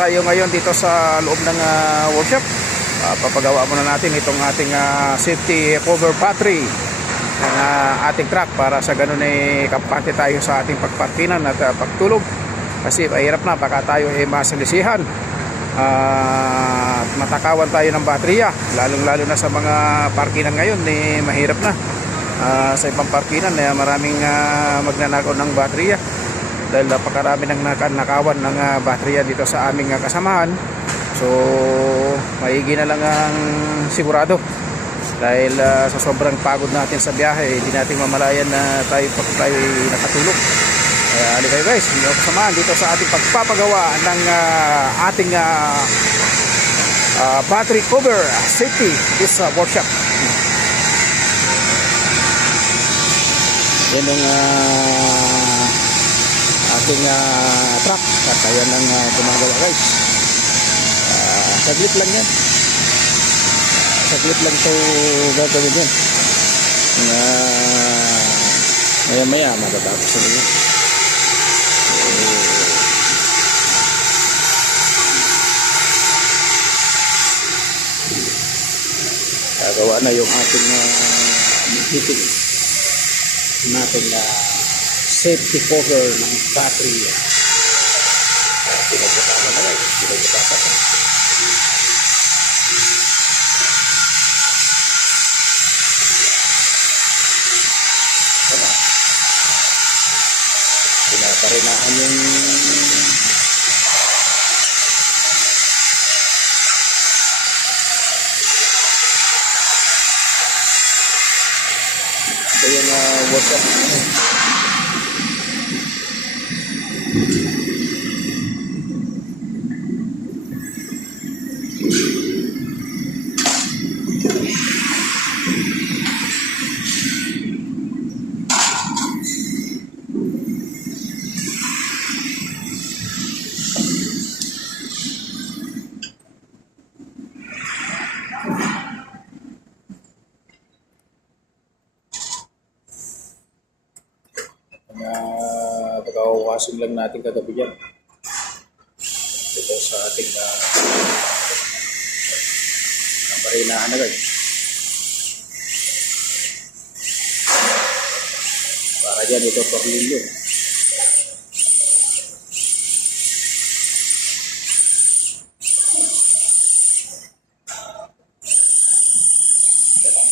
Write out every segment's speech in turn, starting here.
tayo ngayon dito sa loob ng workshop. Papagawa muna natin itong ating safety cover battery ng ating truck para sa ganun ay kampante tayo sa ating pagparkinan at pagtulog. Kasi mahirap na, baka tayo ay masalisihan at matakawan tayo ng baterya, lalong-lalo na sa mga parkinan ngayon mahirap na. Sa ibang parkinan maraming magnanakaw ng baterya dahil napakarami ng nakawan ng baterya dito sa aming kasamahan. So maigi na lang ang sigurado dahil sa sobrang pagod natin sa biyahe, hindi natin mamalayan na tayo nakatulog. Kaya halika kayo guys, hindi ako kasamahan dito sa ating pagpapagawa ng ating battery cover safety this workshop. Yan ang ating truck at ayan ang gumagawa guys. Saglit lang yan, saglit lang ito gagawin yan. Maya maya matatapos na yan. Gagawa na yung ating heating natin safety cover ng battery. Pinagpapasa na guys, pinagpapasa na. Pinaparinahan yung ito yung workshop. Pagkawawasin lang natin kagabi yan ito sa ating parinahan na guys para dyan ito parlilyo. Yan ang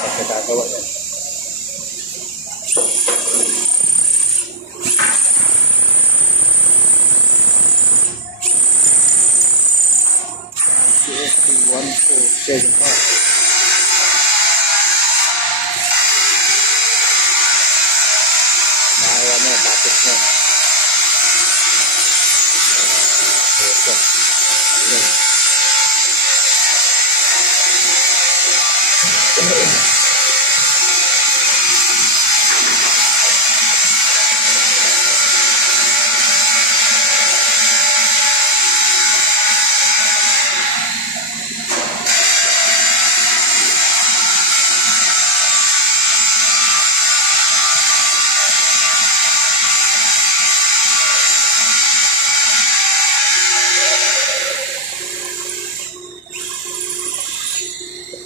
pagkakagawa yan. CST 1475. Mahawa na, tapos na.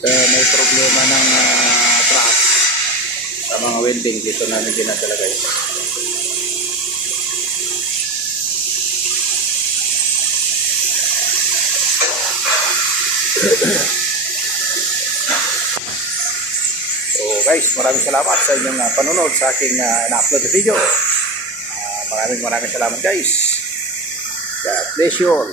May problema ng truck sa mga welding dito namin dinadala guys. So guys, maraming salamat sa inyong panonood sa aking na-upload na video. Maraming salamat guys. God bless you all.